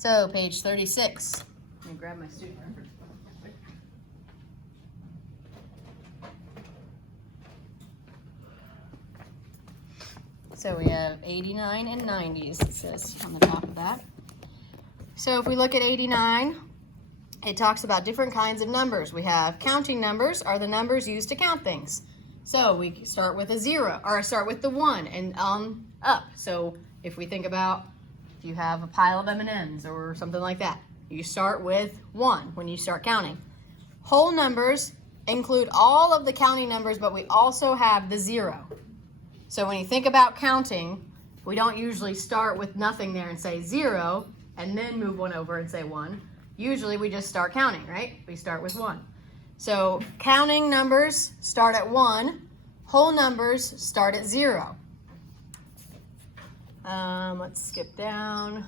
So page 36. Let me grab my student reference book. So we have 89 and 90s, it says on the top of that. So if we look at 89, it talks about different kinds of numbers. We have counting numbers are the numbers used to count things. So we start with a 0, or start with the 1 and up. So if we think about if you have a pile of M&Ms or something like that, you start with 1 when you start counting. Whole numbers include all of the counting numbers, but we also have the 0. So when you think about counting, we don't usually start with nothing there and say 0 and then move 1 over and say 1. Usually we just start counting, right? We start with 1. So counting numbers start at 1. Whole numbers start at 0. Let's skip down.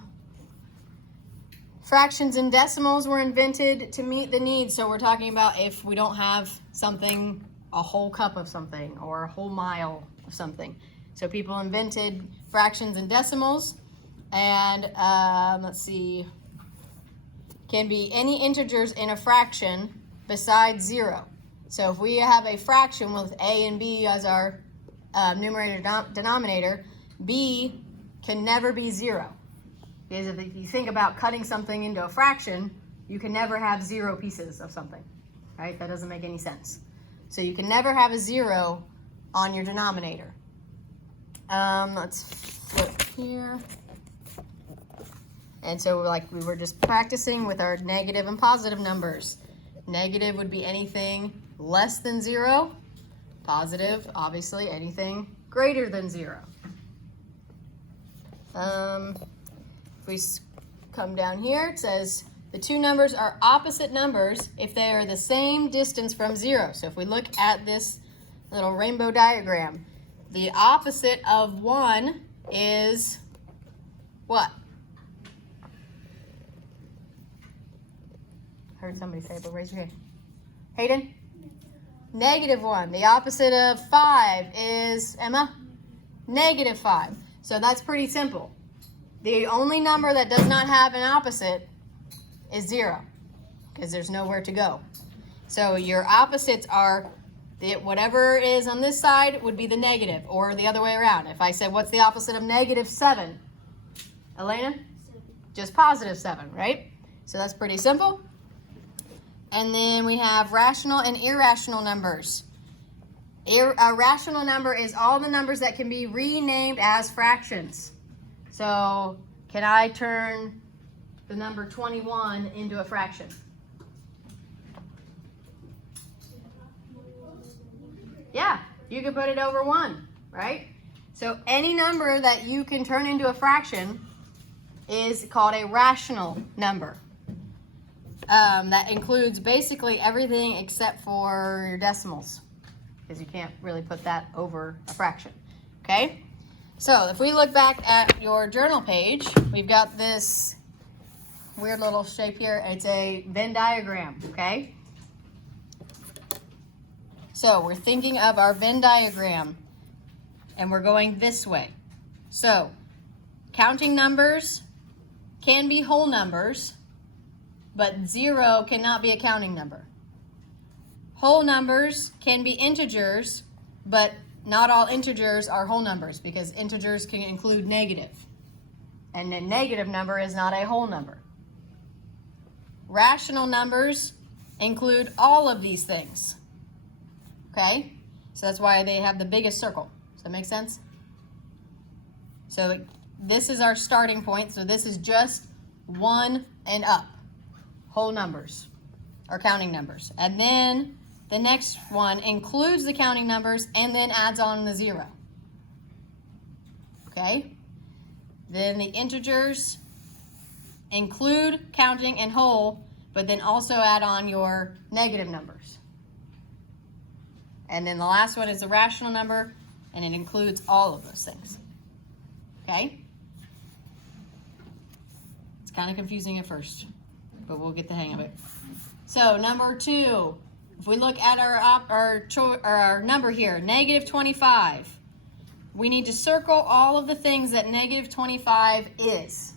Fractions and decimals were invented to meet the needs. So we're talking about if we don't have something, a whole cup of something or a whole mile of something. So people invented fractions and decimals. And let's see, can be any integers in a fraction besides 0. So if we have a fraction with a and b as our numerator denominator, b can never be 0. Because if you think about cutting something into a fraction, you can never have 0 pieces of something, right? That doesn't make any sense. So you can never have a 0 on your denominator. Let's flip here. And so like we were just practicing with our negative and positive numbers. Negative would be anything less than 0. Positive, obviously, anything greater than 0. If we come down here, it says the two numbers are opposite numbers if they are the same distance from 0. So if we look at this little rainbow diagram, the opposite of 1 is what? Heard somebody say it, but raise your hand. Hayden? -1. The opposite of 5 is, Emma? -5. So that's pretty simple. The only number that does not have an opposite is 0, because there's nowhere to go. So your opposites are, whatever is on this side would be the negative, or the other way around. If I said, what's the opposite of -7? Elena? 7. Just +7, right? So that's pretty simple. And then we have rational and irrational numbers. A rational number is all the numbers that can be renamed as fractions. So can I turn the number 21 into a fraction? Yeah, you can put it over 1, right? So any number that you can turn into a fraction is called a rational number. That includes basically everything except for your decimals, because you can't really put that over a fraction, okay? So if we look back at your journal page, we've got this weird little shape here. It's a Venn diagram, okay? So we're thinking of our Venn diagram, and we're going this way. So counting numbers can be whole numbers, but 0 cannot be a counting number. Whole numbers can be integers, but not all integers are whole numbers, because integers can include negative. And a negative number is not a whole number. Rational numbers include all of these things. Okay? So that's why they have the biggest circle. Does that make sense? So this is our starting point. So this is just 1 and up. Whole numbers, or counting numbers. And then the next one includes the counting numbers and then adds on the 0. Okay? Then the integers include counting and whole, but then also add on your negative numbers. And then the last one is the rational number, and it includes all of those things. Okay? It's kind of confusing at first, but we'll get the hang of it. So number 2, if we look at our number here, -25, we need to circle all of the things that -25 is.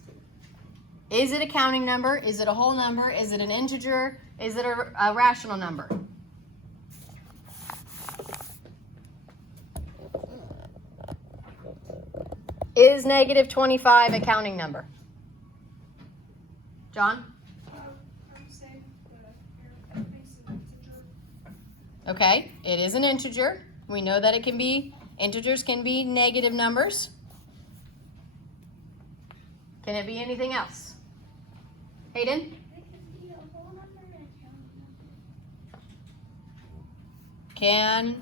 Is it a counting number? Is it a whole number? Is it an integer? Is it a rational number? Is negative 25 a counting number? John? Okay, it is an integer. We know that integers can be negative numbers. Can it be anything else? Hayden? It could be a whole number and a counting number. Can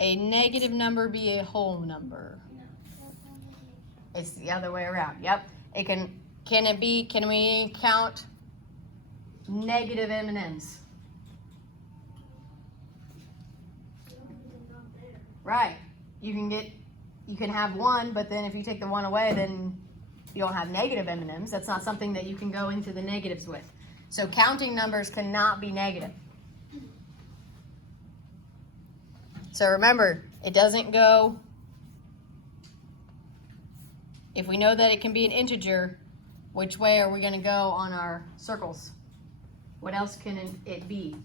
a negative number be a whole number? No. It's the other way around. Yep. Can we count negative M&Ms? Right. You can have one, but then if you take the one away, then you don't have negative M&Ms. That's not something that you can go into the negatives with. So counting numbers cannot be negative. So remember, it doesn't go, if we know that it can be an integer, which way are we going to go on our circles? What else can it be?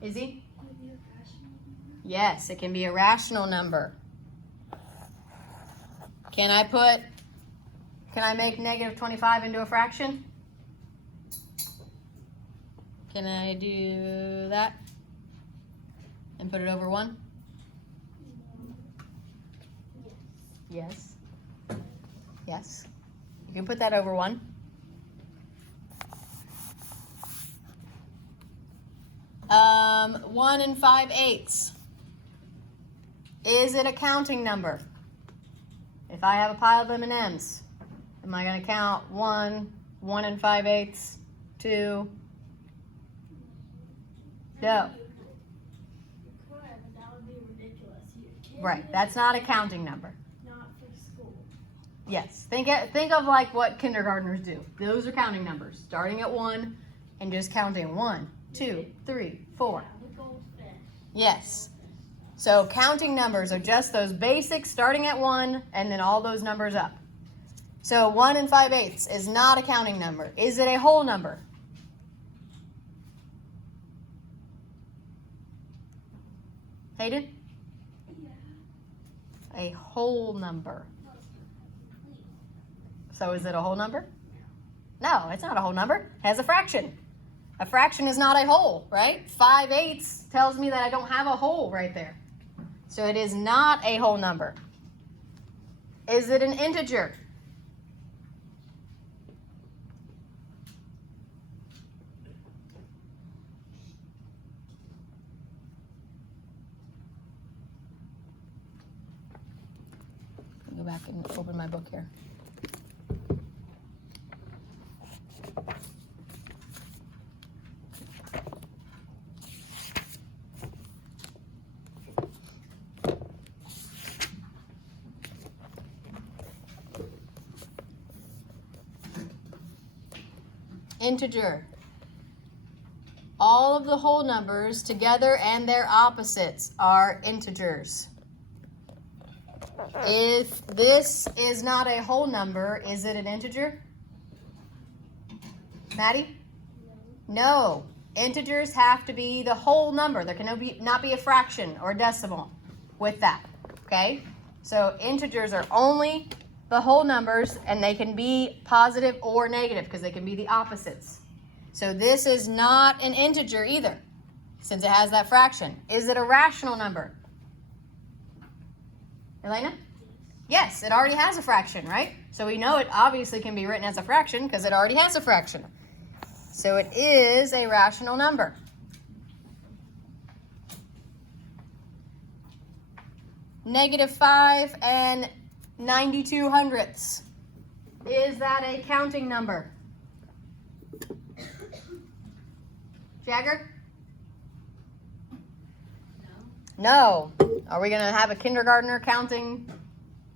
Izzy? Yes, it can be a rational number. Can I make negative 25 into a fraction? Can I do that? And put it over 1? Yes. Yes. You can put that over 1. Um, 1 5/8. Is it a counting number? If I have a pile of M&Ms, am I going to count 1 5/8, 2? No. That would be ridiculous. Right, that's not a counting number. Not for school. Yes, think of like what kindergartners do. Those are counting numbers, starting at 1 and just counting 1, 2, 3, 4. Yeah, the goldfish. Yes. So counting numbers are just those basics starting at 1 and then all those numbers up. So 1 5/8 is not a counting number. Is it a whole number? Hayden? Yeah. A whole number. So is it a whole number? No, it's not a whole number. It has a fraction. A fraction is not a whole, right? 5/8 tells me that I don't have a whole right there. So it is not a whole number. Is it an integer? Go back and open my book here. Integer. All of the whole numbers together and their opposites are integers. If this is not a whole number, is it an integer? Maddie? No. Integers have to be the whole number. There can not be a fraction or a decimal with that. Okay? So integers are only the whole numbers, and they can be positive or negative because they can be the opposites. So this is not an integer either, since it has that fraction. Is it a rational number? Elena? Yes, it already has a fraction, right? So we know it obviously can be written as a fraction because it already has a fraction. So it is a rational number. -5 and 92 hundredths. Is that a counting number? Jagger? No. Are we going to have a kindergartner counting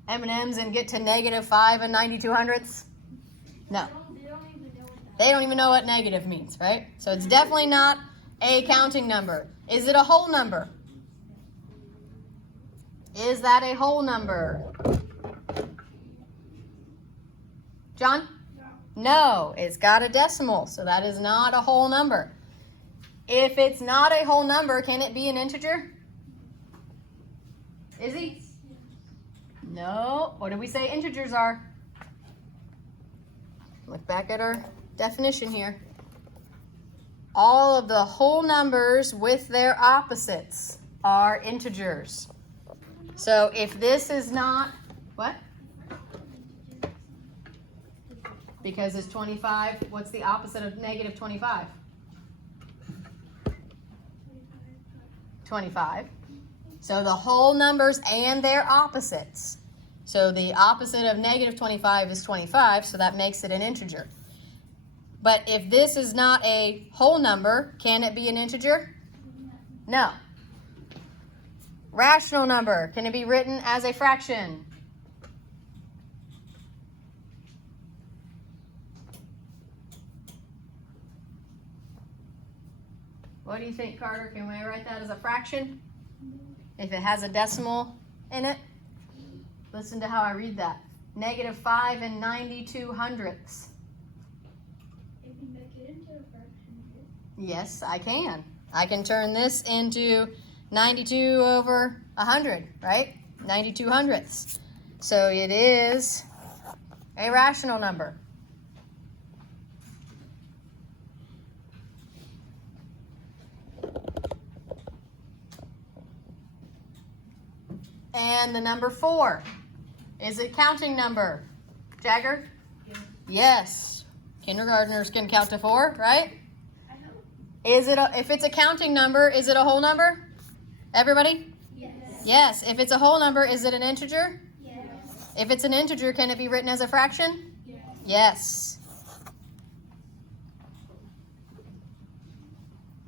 M&Ms and get to -5 and 92 hundredths? No. They don't even know what negative means, right? So it's definitely not a counting number. Is it a whole number? Is that a whole number? John? No, it's got a decimal, so that is not a whole number. If it's not a whole number, can it be an integer? Is he? No. What did we say integers are? Look back at our definition here. All of the whole numbers with their opposites are integers. So if this is not, what? Because it's 25, what's the opposite of negative 25? 25. So the whole numbers and their opposites. So the opposite of negative 25 is 25, so that makes it an integer. But if this is not a whole number, can it be an integer? No. Rational number, can it be written as a fraction? What do you think, Carter? Can we write that as a fraction? If it has a decimal in it? Listen to how I read that. Negative 5 and 92 hundredths. If you make it into a fraction. Yes, I can. I can turn this into 92 over 100, right? 92 hundredths. So it is a rational number. And the number 4 is a counting number. Jagger? Yes. Kindergartners can count to 4, right? I know. Is it if it's a counting number, is it a whole number? Everybody? Yes. Yes. If it's a whole number, is it an integer? Yes. If it's an integer, can it be written as a fraction? Yes. Yes.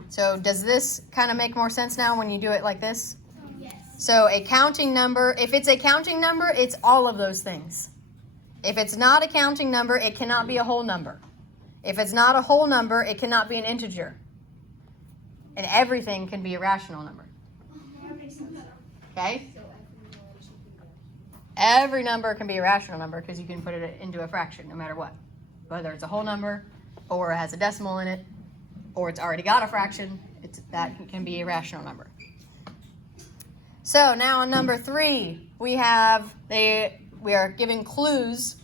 So does this kind of make more sense now when you do it like this? Yes. So a counting number, if it's a counting number, it's all of those things. If it's not a counting number, it cannot be a whole number. If it's not a whole number, it cannot be an integer. And everything can be a rational number. That makes sense. Okay? Every number can be a rational number because you can put it into a fraction no matter what. Whether it's a whole number or it has a decimal in it or it's already got a fraction, that can be a rational number. So now on number 3, we are giving clues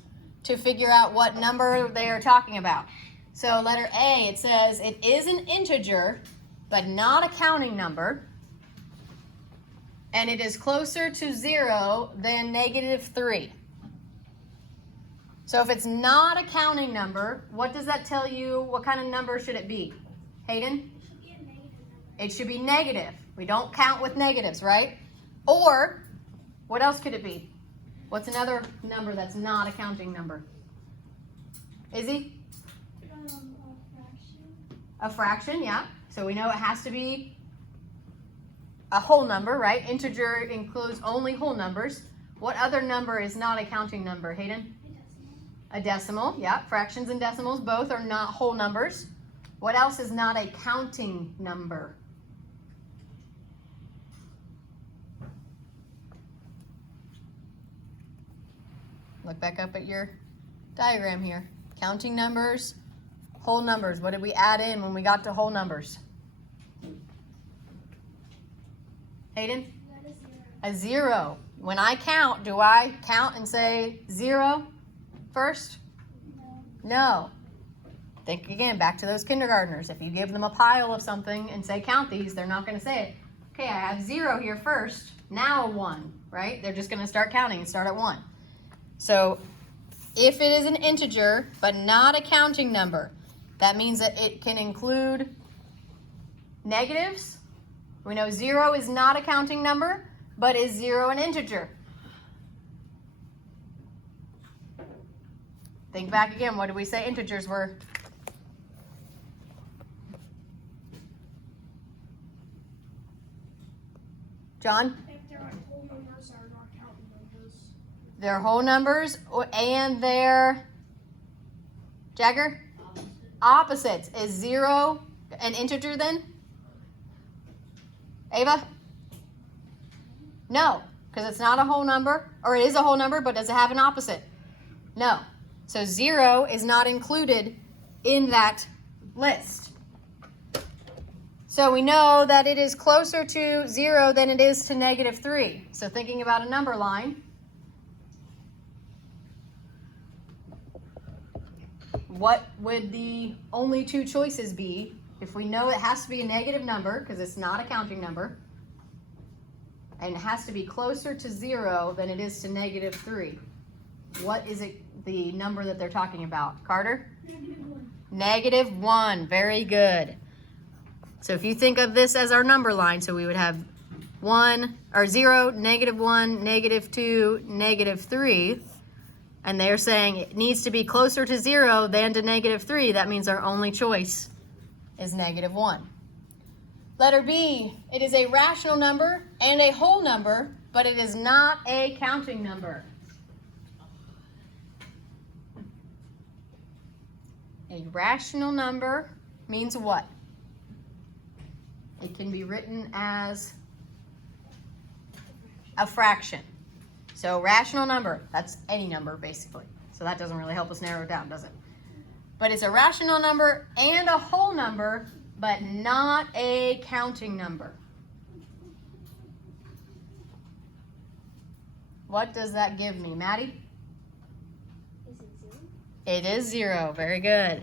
to figure out what number they are talking about. So letter A, it says it is an integer, but not a counting number, and it is closer to 0 than negative 3. So if it's not a counting number, what does that tell you? What kind of number should it be? Hayden? It should be a negative number. It should be negative. We don't count with negatives, right? Or, what else could it be? What's another number that's not a counting number? Izzy? A fraction. A fraction, yeah. So we know it has to be a whole number, right? Integer includes only whole numbers. What other number is not a counting number, Hayden? A decimal. A decimal, yeah. Fractions and decimals both are not whole numbers. What else is not a counting number? Look back up at your diagram here. Counting numbers, whole numbers. What did we add in when we got to whole numbers? Hayden? That is 0. A 0. When I count, do I count and say 0 first? No. No. Think again, back to those kindergartners. If you give them a pile of something and say count these, they're not going to say it. Okay, I have 0 here first, now a 1, right? They're just going to start counting and start at 1. So if it is an integer but not a counting number, that means that it can include negatives. We know 0 is not a counting number, but is 0 an integer? Think back again. What did we say integers were? John? If there are whole numbers are not counting numbers. Their whole numbers and their Jagger? Opposites. Is 0 an integer then? Ava? No, because it's not a whole number, or it is a whole number, but does it have an opposite? No. So 0 is not included in that list. So we know that it is closer to 0 than it is to -3. So thinking about a number line, what would the only two choices be if we know it has to be a negative number because it's not a counting number, and it has to be closer to 0 than it is to -3? What is it, the number that they're talking about? Carter? -1. Very good. So if you think of this as our number line, so we would have 1 or 0, -1, -2, -3, and they're saying it needs to be closer to 0 than to -3. That means our only choice is -1. Letter B, it is a rational number and a whole number, but it is not a counting number. A rational number means what? It can be written as a fraction. So rational number, that's any number basically. So that doesn't really help us narrow it down, does it? But it's a rational number and a whole number, but not a counting number. What does that give me, Maddie? Is it 0? It is 0. Very good.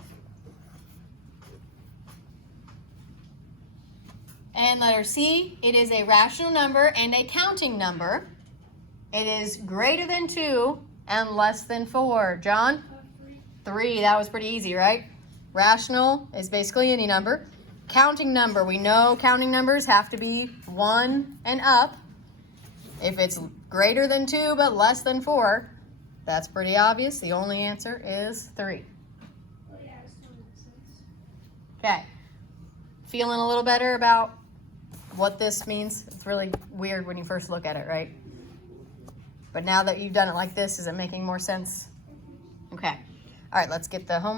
And letter C, it is a rational number and a counting number. It is greater than 2 and less than 4. John? 3. 3. That was pretty easy, right? Rational is basically any number. Counting number, we know counting numbers have to be 1 and up. If it's greater than 2 but less than 4, that's pretty obvious. The only answer is 3. Oh yeah, it still makes sense. Okay. Feeling a little better about what this means? It's really weird when you first look at it, right? But now that you've done it like this, is it making more sense? Okay. All right, let's get the homework.